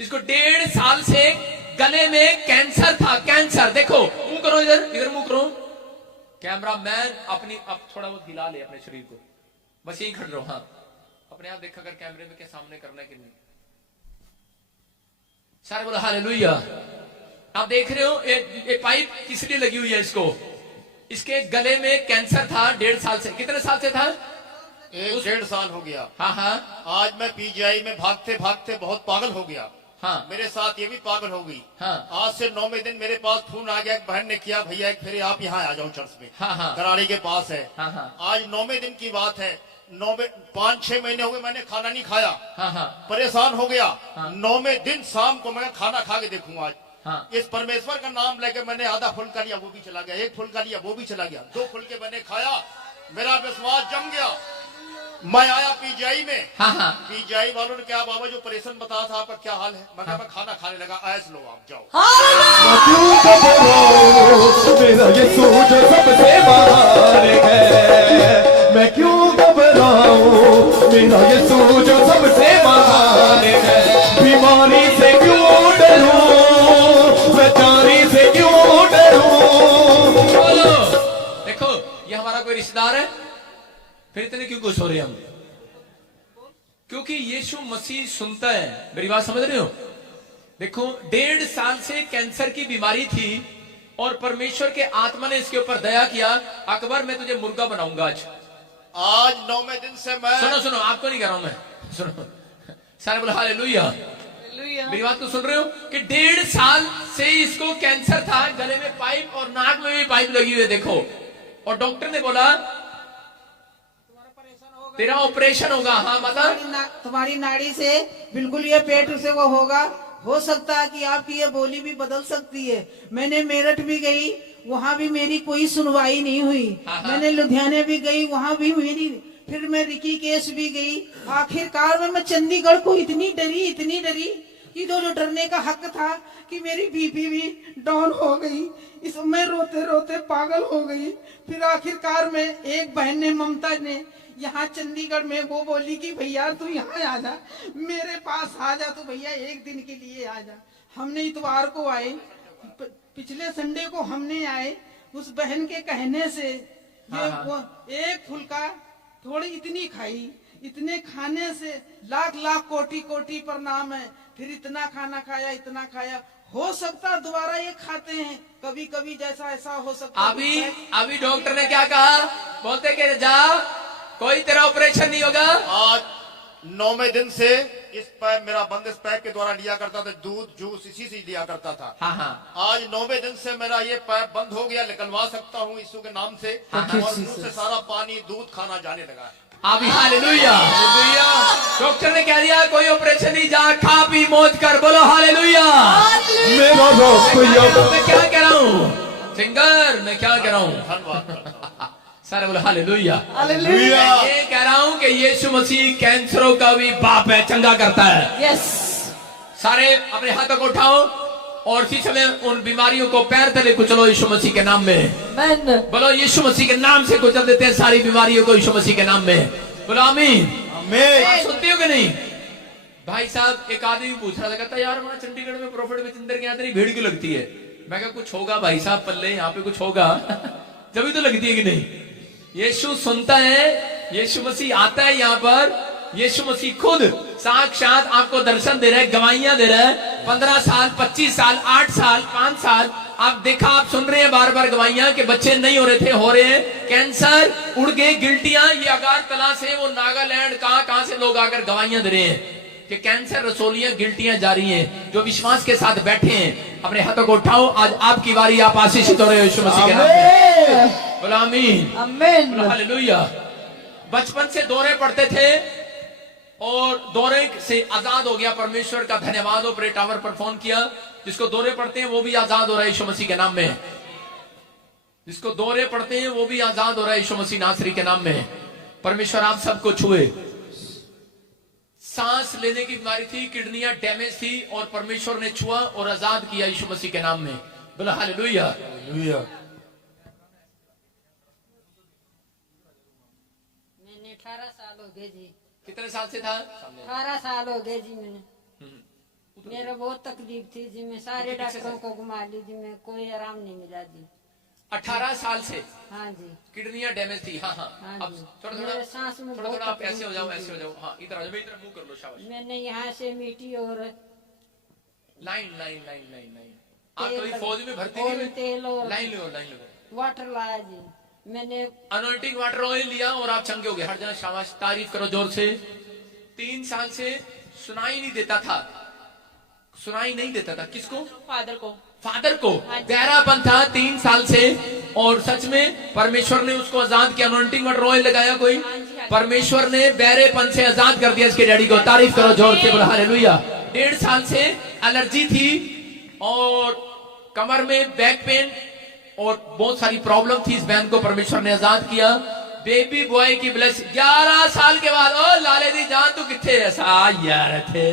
इसको 1.5 साल से गले में कैंसर था, कैंसर। देखो मुंह करो, इधर इधर मुंह करो। कैमरा मैन अपनी अब थोड़ा बहुत हिला ले अपने शरीर को, बस यही खड़ रहो। हाँ, अपने आप देखा कर कैमरे में के सामने करना है कि नहीं। सारे बोला हालेलुया। आप देख रहे हो ये पाइप किस लिए लगी हुई है इसको? इसके गले में कैंसर था 1.5 साल से। कितने साल से था? 1.5 साल हो गया। हाँ हाँ। आज मैं पीजीआई में भागते भागते बहुत पागल हो गया। हाँ। मेरे साथ ये भी पागल हो गई। हाँ। आज से 9वें दिन मेरे पास फोन आ गया, एक बहन ने किया, भैया एक फेरे आप यहाँ आ जाओ चर्च में। हाँ हाँ। कराड़ी के पास है। हाँ हाँ। आज 9वें दिन की बात है। 5-6 महीने हो गए मैंने खाना नहीं खाया। हाँ हाँ। परेशान हो गया। हाँ। 9वें दिन शाम को मैं खाना खा के देखूंगा आज। हाँ। इस परमेश्वर का नाम लेके मैंने आधा फुल्का लिया, वो भी चला गया। एक फुल्का लिया, वो भी चला गया। 2 फुल्के मैंने खाया, मेरा विश्वास जम गया। मैं आया पीजीआई में। हाँ हाँ। पीजीआई वालों ने क्या बाबा जो ऑपरेशन बताया था आपका क्या हाल है? मैं मैं खाना खाने लगा। ऐस लो आप जाओ। मेरा यीशु जो सबसे महान है, मैं क्यों घबराऊं? मेरा यीशु जो सबसे महान है, बीमारी से क्यों डरूं? बेचारी से क्यों डरूं? बोलो, देखो ये हमारा कोई रिश्तेदार है, फिर इतने क्यों खुश हो रहे हम? क्योंकि यीशु मसीह सुनता है। मेरी बात समझ रहे हो? देखो 1.5 साल से कैंसर की बीमारी थी और परमेश्वर के आत्मा ने इसके ऊपर दया किया। अकबर मैं तुझे मुर्गा बनाऊंगा आज 9वें दिन से मैं। सुनो सुनो, आपको नहीं कह रहा हूं मैं, सुनो। सारे बोले हालेलुया। मेरी बात को सुन रहे हो कि 1.5 साल से इसको कैंसर था, गले में पाइप और नाक में भी पाइप लगी हुई है। देखो, और डॉक्टर ने बोला तेरा ऑपरेशन होगा। हाँ मतलब तुम्हारी नाड़ी से बिल्कुल ये पेट से वो होगा। हो सकता है कि आपकी ये बोली भी बदल सकती है। मैंने मेरठ भी गई, वहाँ भी मेरी कोई सुनवाई नहीं हुई। मैंने लुधियाने भी गई, वहाँ भी मेरी, फिर मैं ऋषिकेश भी गई। आखिरकार में मैं चंडीगढ़ को इतनी डरी कि जो डरने का हक था कि मेरी बीपी भी डाउन हो गई। इसमें रोते रोते पागल हो गई। फिर आखिरकार में एक बहन ने, ममता ने, यहाँ चंडीगढ़ में वो बोली कि भैया तू यहाँ आ जा, मेरे पास आ जा, तू भैया एक दिन के लिए आ जा। हमने इतवार को आए, पिछले संडे को हमने आए। उस बहन के कहने से ये वो एक फुल्का थोड़ी इतनी खाई। इतने खाने से लाख लाख कोटि कोटि प्रणाम है। फिर इतना खाना खाया, इतना खाया। हो सकता दोबारा ये खाते हैं, कभी कभी जैसा ऐसा हो सकता। अभी डॉक्टर ने क्या कहा? बोलते कि जा, कोई तेरा ऑपरेशन नहीं होगा। आज 9वें दिन से इस पैप मेरा बंद, इस पैप के द्वारा लिया करता था दूध जूस, इसी से लिया करता था। हाँ हाँ। आज 9वें दिन से मेरा ये पैप बंद हो गया, निकलवा सकता हूँ यीशु के नाम से। और मुंह से सारा पानी दूध खाना जाने लगा है। अभी हालेलुया। डॉक्टर ने कह दिया कोई ऑपरेशन नहीं, जा खा पी मौज कर। बोलो हालेलुया। मेरा मैं क्या कह रहा हूँ सिंगर, मैं क्या कह रहा हूँ? धन्यवाद। सारे बोलो हालेलुया। हालेलुया। ये कह रहा हूँ कि यीशु मसीह कैंसरों का भी बाप है, चंगा करता है। यस। सारे अपने हाथों को उठाओ और इसी समय उन बीमारियों को पैर तले कुचलो यीशु मसीह के नाम में। बोलो यीशु मसीह के नाम से कुचल देते हैं सारी बीमारियों को यीशु मसीह के नाम में। बोलो आमीन। आमीन। सुनते हो कि नहीं? भाई साहब एक आदमी पूछ रहा था, कहता यार वहां चंडीगढ़ में प्रॉफिट विचिंदर के यहाँ इतनी भीड़ क्यों लगती है? मैं कहा कुछ होगा भाई साहब पल्ले, यहाँ पे कुछ होगा जब तो लगती है कि नहीं। यीशु सुनता है, यीशु मसीह आता है यहाँ पर। यीशु मसीह खुद साक्षात आपको दर्शन दे रहा है, गवाहियां दे रहा है। 15 साल, 25 साल, 8 साल, 5 साल आप देखा, आप सुन रहे हैं बार बार गवाहियां कि बच्चे नहीं हो रहे थे, हो रहे हैं। कैंसर उड़ गए, गिल्टियां ये अगारतला से वो नागालैंड कहां से लोग आकर गवाहियां दे रहे हैं कि कैंसर रसोलियां गिल्टियां जा रही हैं। जो विश्वास के साथ बैठे हैं अपने हाथों को उठाओ, आज आपकी बारी, आप आशीषित हो रहे हो यीशु मसीह के नाम में। बोलो आमीन। आमीन। हालेलुया। बचपन से दौरे पड़ते थे और दौरे से आजाद हो गया, परमेश्वर का धन्यवाद हो। प्रे टावर पर फोन किया, जिसको दौरे पड़ते हैं वो भी आजाद हो रहा है यीशु मसीह के नाम में। जिसको दौरे पड़ते हैं वो भी आजाद हो रहा है यीशु मसीह नासरी के नाम में। परमेश्वर आप सबको छुए। सांस लेने की बीमारी थी, किडनियां डैमेज थी और परमेश्वर ने छुआ और आजाद किया यीशु मसीह के नाम में। बोला हालेलुया। मैंने 18 साल हो गए जी। कितने साल से था? 18 साल हो गए जी। मैंने मेरा बहुत तकलीफ थी जी, मैं सारे डॉक्टरों को घुमा ली जी, मैं कोई आराम नहीं मिला जी। 18 साल से हाँ जी, किडनियां डैमेज थी। हाँ हाँ हाँ अब जी। थोड़ा मेरे सांस में थोड़ा बहुत आप ऐसे हो जाओ, तकलीफ ऐसे हो जाओ। हाँ इधर आ जाओ, मेरी तरफ मुंह कर लो, शाबाश। मैंने यहाँ से मीठी और line line line line line. आप तेल कभी फौज में भर्ती और नहीं तेल हुए? और लाइन लो, लाइन लो। वाटर लाया जी मैंने। अनोइंटिंग वाटर ऑयल लिया और आप चंगे हो गए। हर जगह शाबाश, तारीफ करो जोर से। 3 साल से सुनाई नहीं देता था, सुनाई नहीं देता था। किसको? फादर को। फादर को हाँ जी। गहरापन था 3 साल से, और सच में परमेश्वर ने उसको आजाद किया। अनोइंटिंग वाटर ऑयल लगाया कोई? हाँ जी, हाँ जी। परमेश्वर ने बहरेपन से आजाद कर दिया इसके डैडी को। तारीफ करो जोर से, बोला हालेलुया। 1.5 साल से एलर्जी थी और कमर में बैक पेन और बहुत सारी प्रॉब्लम थी। इस बहन को परमेश्वर ने आजाद किया। बेबी बॉय की ब्लेस 11 साल के बाद। ओ लाले दी जान तू किथे ऐसा यार थे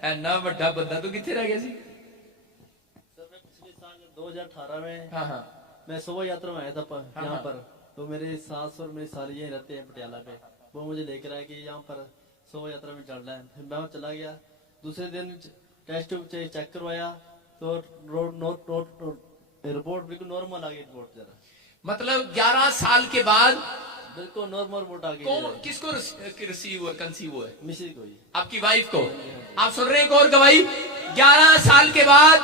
है ना बड़ा बंदा, तू किथे रह गया सी? सर मैं पिछले साल 2018 में हाँ हाँ मैं शोभा यात्रा में आया था हाँ, यहाँ हाँ। पर। तो मेरे सास और मेरी साली यहीं रहते हैं पटियाला पे। वो मुझे लेकर आए कि यहाँ पर शोभा यात्रा में चल रहा है। फिर मैं वहाँ चला गया। दूसरे दिन टेस्ट चेक करवाया तो रिपोर्ट बिल्कुल नॉर्मल आ गई। रिपोर्ट जरा मतलब 11 साल के बाद बिल्कुल नॉर्मल रिपोर्ट आ कौन गई। किसको रिसीव हुआ, कंसीव हुआ है? मिश्री को ही। आपकी वाइफ को। आप सुन रहे हैं एक और गवाही? 11 साल के बाद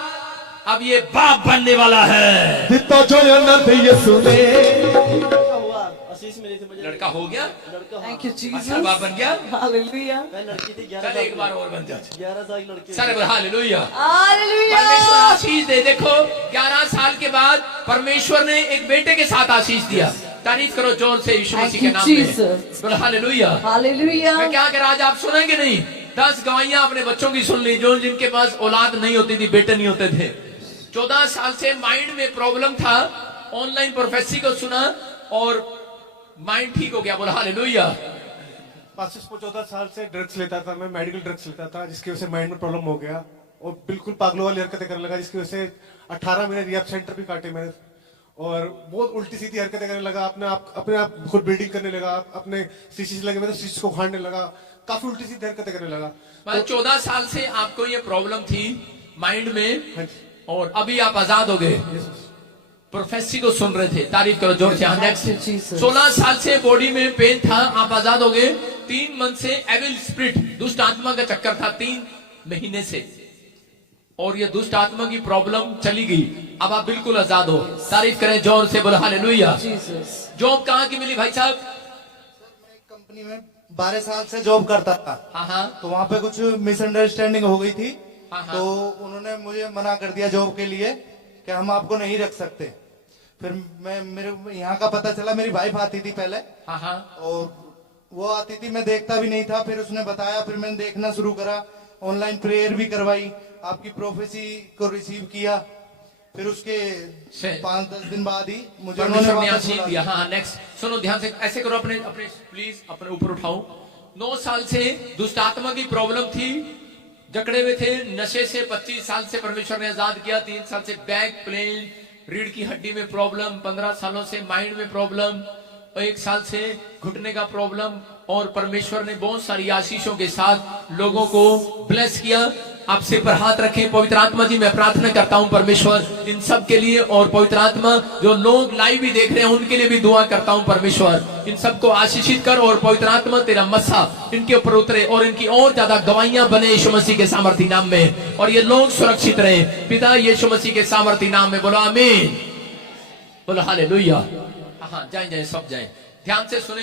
अब ये बाप बनने वाला है। ਦਿੱਤਾ ਜੋ ਅਨੰਦ ਯਿਸੂ ਨੇ लड़का हुआ, आशीष मिली थी मुझे। लड़का हो गया, लड़का हुआ। थैंक यू अच्छा जीसस, बाप बन गया। हालेलुया, मैं लड़की थी 11 चल साल एक बार और बन जा। 11 साल की लड़की थी। सारे हालेलुया। हालेलुया। परमेश्वर आशीष दे। देखो 11 साल के बाद परमेश्वर ने एक बेटे के साथ आशीष दिया। तारीफ करो जोर से यीशु मसीह के नाम में। बोलो हालेलुया। हालेलुया। मैं क्या कह, आज आप सुनेंगे नहीं? 10 गवाहियां अपने बच्चों की सुन ली, जो जिनके पास औलाद नहीं होती थी, बेटे नहीं होते थे। 14 साल से माइंड में प्रॉब्लम था, ऑनलाइन प्रोफेसी को सुना और माइंड ठीक हो गया। बोला हालेलुया। 14 साल से ड्रग्स लेता था मैं, मेडिकल ड्रग्स लेता था, जिसकी वजह से माइंड में प्रॉब्लम हो गया और बिल्कुल पागलों वाली हरकतें करने लगा, जिसकी वजह से 18 महीने रिहैब सेंटर भी काटे मैंने और बहुत उल्टी सीधी हरकतें करने लगा। अपने आप खुद बिल्डिंग करने लगा, अपने शीशे लगे मैं तो शीशे को उखाड़ने लगा, काफी उल्टी सीधी हरकतें करने लगा। मतलब 14 साल से आपको ये प्रॉब्लम थी माइंड में, हाँ जी। और अभी आप आजाद हो गए। प्रोफेसी को सुन रहे थे। तारीफ करो जोर से। हाँ, नेक्स्ट। 16 साल से बॉडी में पेन था, आप आजाद हो गए। 3 मंथ से एविल स्पिरिट, दुष्ट आत्मा का चक्कर था 3 महीने से, और ये दुष्ट आत्मा की प्रॉब्लम चली गई। अब आप बिल्कुल आजाद हो। तारीफ करें जोर से, बोला हालेलुया। जॉब कहाँ की मिली भाई साहब? कंपनी में 12 साल से जॉब करता था। हाँ हाँ तो वहाँ पे कुछ मिसअंडरस्टैंडिंग हो गई थी। हाँ, हाँ। तो उन्होंने मुझे मना कर दिया जॉब के लिए कि हम आपको नहीं रख सकते। फिर मेरे यहाँ का पता चला, मेरी वाइफ आती थी पहले हाँ हाँ और वो आती थी, मैं देखता भी नहीं था। फिर उसने बताया, फिर मैंने देखना शुरू करा, ऑनलाइन प्रेयर भी करवाई, आपकी प्रोफेसी को रिसीव किया। फिर उसके 5-10 दिन बाद ही मुझे परमेश्वर ने वापस आशीष बुला दिया। लिया। हाँ नेक्स्ट सुनो ध्यान से, ऐसे करो, अपने अपने प्लीज अपने ऊपर उठाओ। 9 साल से दुष्ट आत्मा की प्रॉब्लम थी, जकड़े हुए थे नशे से। 25 साल से परमेश्वर ने आजाद किया। 3 साल से बैक प्लेन, रीढ़ की हड्डी में प्रॉब्लम, 15 सालों से माइंड में प्रॉब्लम, और 1 साल से घुटने का प्रॉब्लम, और परमेश्वर ने बहुत सारी आशीषों के साथ लोगों को ब्लेस किया। आप सिर पर हाथ रखें। पवित्र आत्मा जी, मैं प्रार्थना करता हूं परमेश्वर इन सब के लिए, और पवित्र आत्मा जो लोग लाइव भी देख रहे हैं उनके लिए भी दुआ करता हूं परमेश्वर, इन सबको आशीषित कर, और पवित्र आत्मा तेरा मस्सा इनके ऊपर उतरे और इनकी और ज्यादा गवाहियां बने यीशु मसीह के सामर्थी नाम में, और ये लोग सुरक्षित रहे पिता यीशु मसीह के सामर्थी नाम में। बोलो आमीन, बोलो हालेलुया। हाँ जाए जाए सब जाए, ध्यान से सुने।